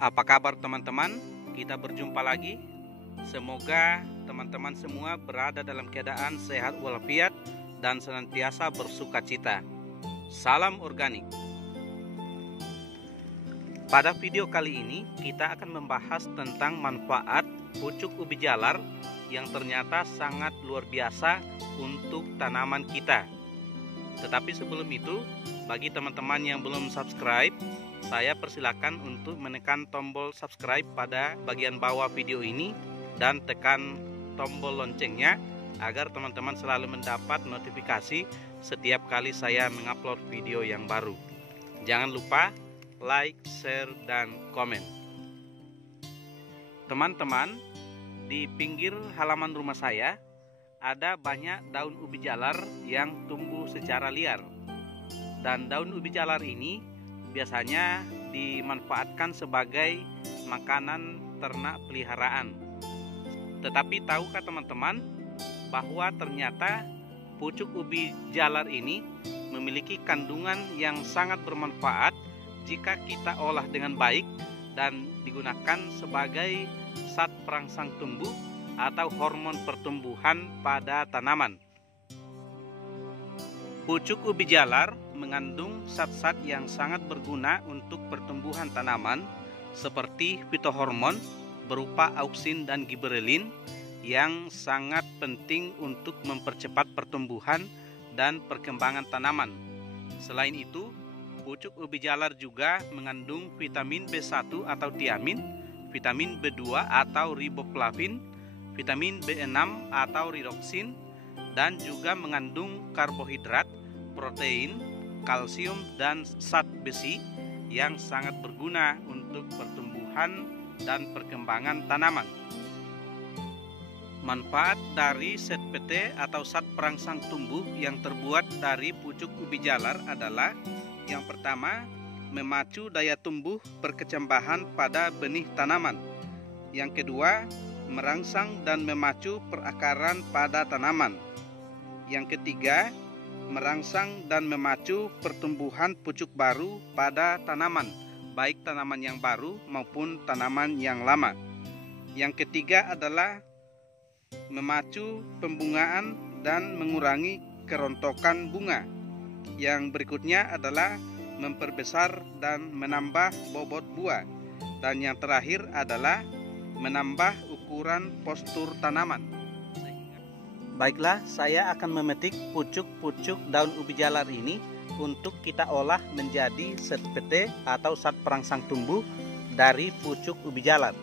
Apa kabar teman-teman? Kita berjumpa lagi. Semoga teman-teman semua berada dalam keadaan sehat walafiat dan senantiasa bersuka cita. Salam organik. Pada video kali ini kita akan membahas tentang manfaat pucuk ubi jalar yang ternyata sangat luar biasa untuk tanaman kita. Tetapi sebelum itu, bagi teman-teman yang belum subscribe, saya persilakan untuk menekan tombol subscribe pada bagian bawah video ini dan tekan tombol loncengnya agar teman-teman selalu mendapat notifikasi setiap kali saya mengupload video yang baru. Jangan lupa like, share, dan komen. Teman-teman, di pinggir halaman rumah saya ada banyak daun ubi jalar yang tumbuh secara liar. Dan daun ubi jalar ini biasanya dimanfaatkan sebagai makanan ternak peliharaan. Tetapi tahukah teman-teman bahwa ternyata pucuk ubi jalar ini memiliki kandungan yang sangat bermanfaat jika kita olah dengan baik dan digunakan sebagai zat perangsang tumbuh atau hormon pertumbuhan pada tanaman. Pucuk ubi jalar mengandung zat-zat yang sangat berguna untuk pertumbuhan tanaman seperti fitohormon berupa auksin dan giberelin yang sangat penting untuk mempercepat pertumbuhan dan perkembangan tanaman. Selain itu, pucuk ubi jalar juga mengandung vitamin B1 atau tiamin, vitamin B2 atau riboflavin, vitamin B6 atau ridoksin, dan juga mengandung karbohidrat, protein, kalsium, dan zat besi yang sangat berguna untuk pertumbuhan dan perkembangan tanaman. Manfaat dari zat PT atau zat perangsang tumbuh yang terbuat dari pucuk ubi jalar adalah: yang pertama, memacu daya tumbuh perkecambahan pada benih tanaman. Yang kedua, merangsang dan memacu perakaran pada tanaman. Yang ketiga, merangsang dan memacu pertumbuhan pucuk baru pada tanaman, baik tanaman yang baru maupun tanaman yang lama. Yang ketiga adalah memacu pembungaan dan mengurangi kerontokan bunga. Yang berikutnya adalah memperbesar dan menambah bobot buah. Dan yang terakhir adalah menambah ukuran postur tanaman. Baiklah, saya akan memetik pucuk-pucuk daun ubi jalar ini untuk kita olah menjadi zat PT atau zat perangsang tumbuh dari pucuk ubi jalar.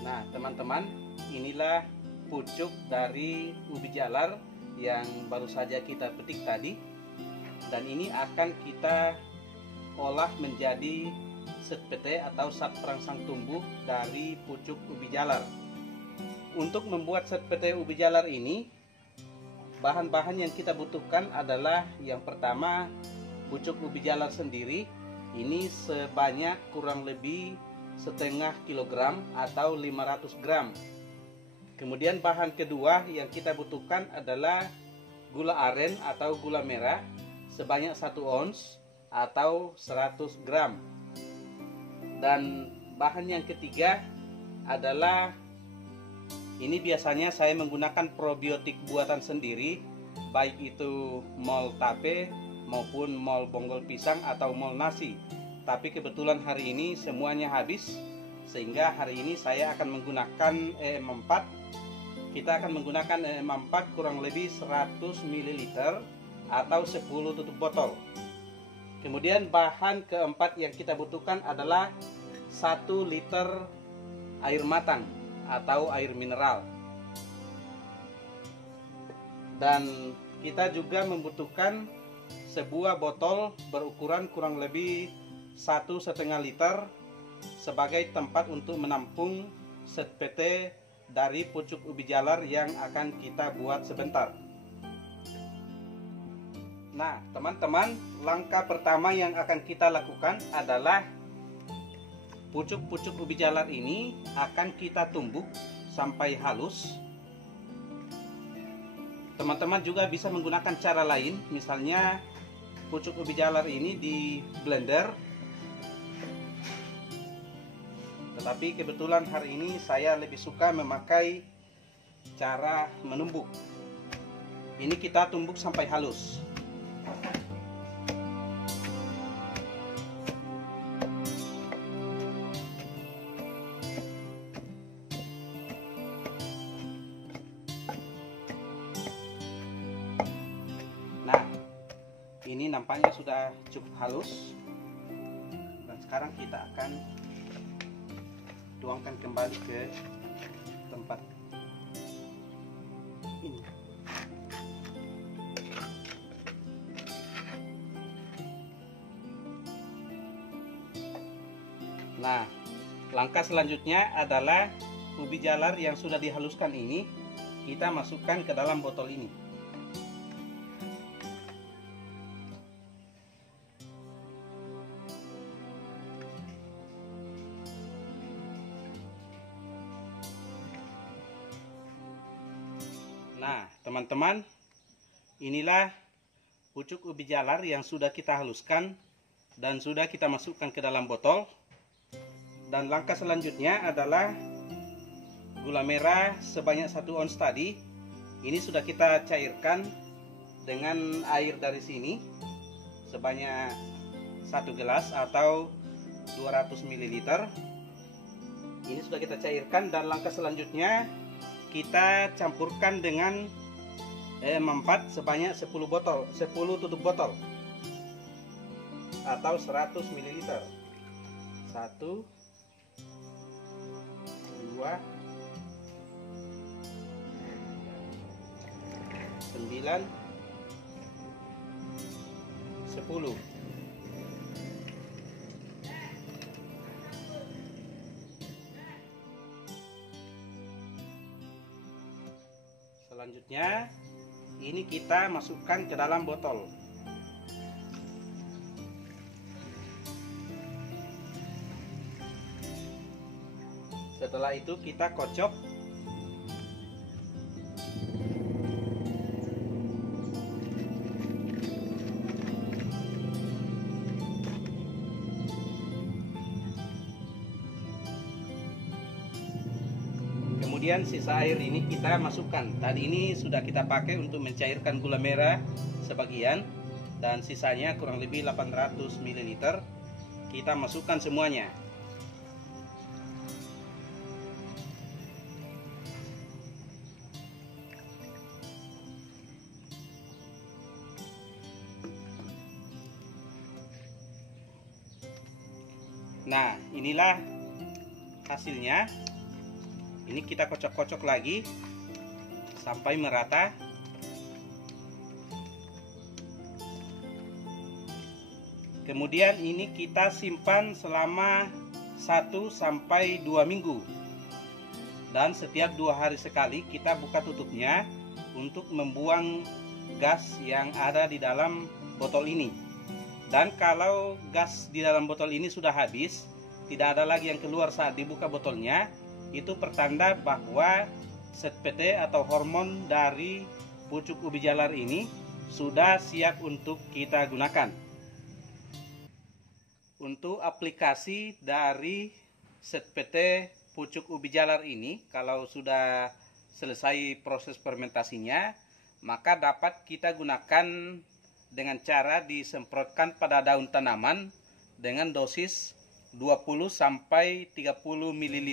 Nah teman-teman, inilah pucuk dari ubi jalar yang baru saja kita petik tadi. Dan ini akan kita olah menjadi zat PT atau zat perangsang tumbuh dari pucuk ubi jalar. Untuk membuat zat PT ubi jalar ini, bahan-bahan yang kita butuhkan adalah: yang pertama, pucuk ubi jalar sendiri. Ini sebanyak kurang lebih setengah kilogram atau 500 gram. Kemudian bahan kedua yang kita butuhkan adalah gula aren atau gula merah sebanyak 1 ons atau 100 gram. Dan bahan yang ketiga adalah, ini biasanya saya menggunakan probiotik buatan sendiri, baik itu mol tape maupun mol bonggol pisang atau mol nasi. Tapi kebetulan hari ini semuanya habis, sehingga hari ini saya akan menggunakan EM4. Kita akan menggunakan EM4 kurang lebih 100 ml atau 10 tutup botol. Kemudian bahan keempat yang kita butuhkan adalah 1 liter air matang atau air mineral. Dan kita juga membutuhkan sebuah botol berukuran kurang lebih 1,5 liter sebagai tempat untuk menampung set PT dari pucuk ubi jalar yang akan kita buat sebentar. Nah, teman-teman, langkah pertama yang akan kita lakukan adalah pucuk-pucuk ubi jalar ini akan kita tumbuk sampai halus. Teman-teman juga bisa menggunakan cara lain, misalnya pucuk ubi jalar ini di blender. Tetapi kebetulan hari ini saya lebih suka memakai cara menumbuk. Ini kita tumbuk sampai halus. Nah, ini nampaknya sudah cukup halus. Dan sekarang kita akan tuangkan kembali ke tempat ini. Nah, langkah selanjutnya adalah ubi jalar yang sudah dihaluskan ini kita masukkan ke dalam botol ini. Nah, teman-teman, inilah pucuk ubi jalar yang sudah kita haluskan dan sudah kita masukkan ke dalam botol. Dan langkah selanjutnya adalah gula merah sebanyak 1 ons tadi. Ini sudah kita cairkan dengan air dari sini sebanyak 1 gelas atau 200 ml. Ini sudah kita cairkan, dan langkah selanjutnya kita campurkan dengan mempat sebanyak 10 tutup botol atau 100 ml. 1, 2, 9, 10. Selanjutnya ini kita masukkan ke dalam botol. Setelah itu kita kocok. Kemudian sisa air ini kita masukkan. Tadi ini sudah kita pakai untuk mencairkan gula merah sebagian, dan sisanya kurang lebih 800 ml. Kita masukkan semuanya. Nah, inilah hasilnya. Ini kita kocok-kocok lagi sampai merata. Kemudian ini kita simpan selama 1 sampai 2 minggu. Dan setiap 2 hari sekali kita buka tutupnya untuk membuang gas yang ada di dalam botol ini. Dan kalau gas di dalam botol ini sudah habis, tidak ada lagi yang keluar saat dibuka botolnya, itu pertanda bahwa set PT atau hormon dari pucuk ubi jalar ini sudah siap untuk kita gunakan. Untuk aplikasi dari set PT pucuk ubi jalar ini, kalau sudah selesai proses fermentasinya, maka dapat kita gunakan dengan cara disemprotkan pada daun tanaman dengan dosis 20 sampai 30 ml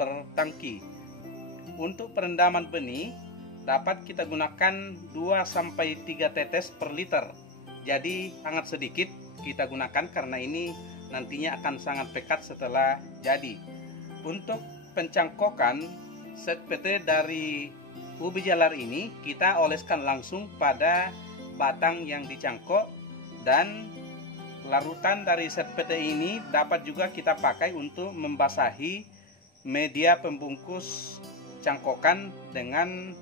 per tangki. Untuk perendaman benih dapat kita gunakan 2 sampai 3 tetes per liter. Jadi sangat sedikit kita gunakan karena ini nantinya akan sangat pekat setelah jadi. Untuk pencangkokan set PT dari ubi jalar ini kita oleskan langsung pada batang yang dicangkok, dan larutan dari ZPT ini dapat juga kita pakai untuk membasahi media pembungkus cangkokan dengan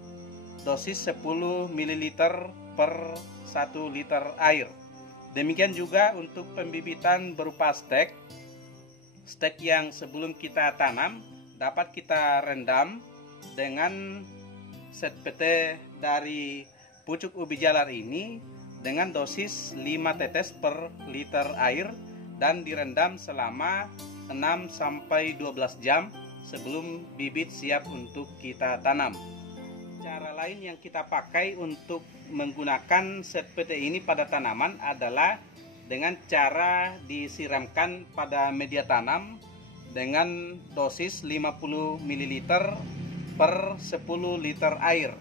dosis 10 ml per 1 liter air. Demikian juga untuk pembibitan berupa stek yang sebelum kita tanam dapat kita rendam dengan ZPT dari pucuk ubi jalar ini dengan dosis 5 tetes per liter air dan direndam selama 6-12 jam sebelum bibit siap untuk kita tanam. Cara lain yang kita pakai untuk menggunakan ZPT ini pada tanaman adalah dengan cara disiramkan pada media tanam dengan dosis 50 ml per 10 liter air.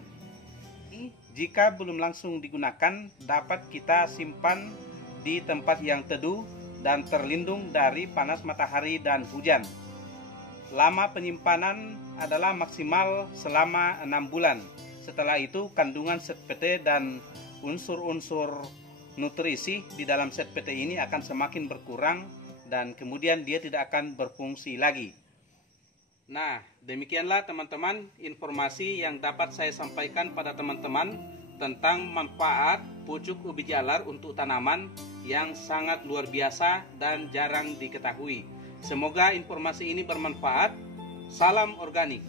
Jika belum langsung digunakan, dapat kita simpan di tempat yang teduh dan terlindung dari panas matahari dan hujan. Lama penyimpanan adalah maksimal selama 6 bulan. Setelah itu kandungan ZPT dan unsur-unsur nutrisi di dalam ZPT ini akan semakin berkurang dan kemudian dia tidak akan berfungsi lagi. Nah, demikianlah teman-teman informasi yang dapat saya sampaikan pada teman-teman tentang manfaat pucuk ubi jalar untuk tanaman yang sangat luar biasa dan jarang diketahui. Semoga informasi ini bermanfaat. Salam organik.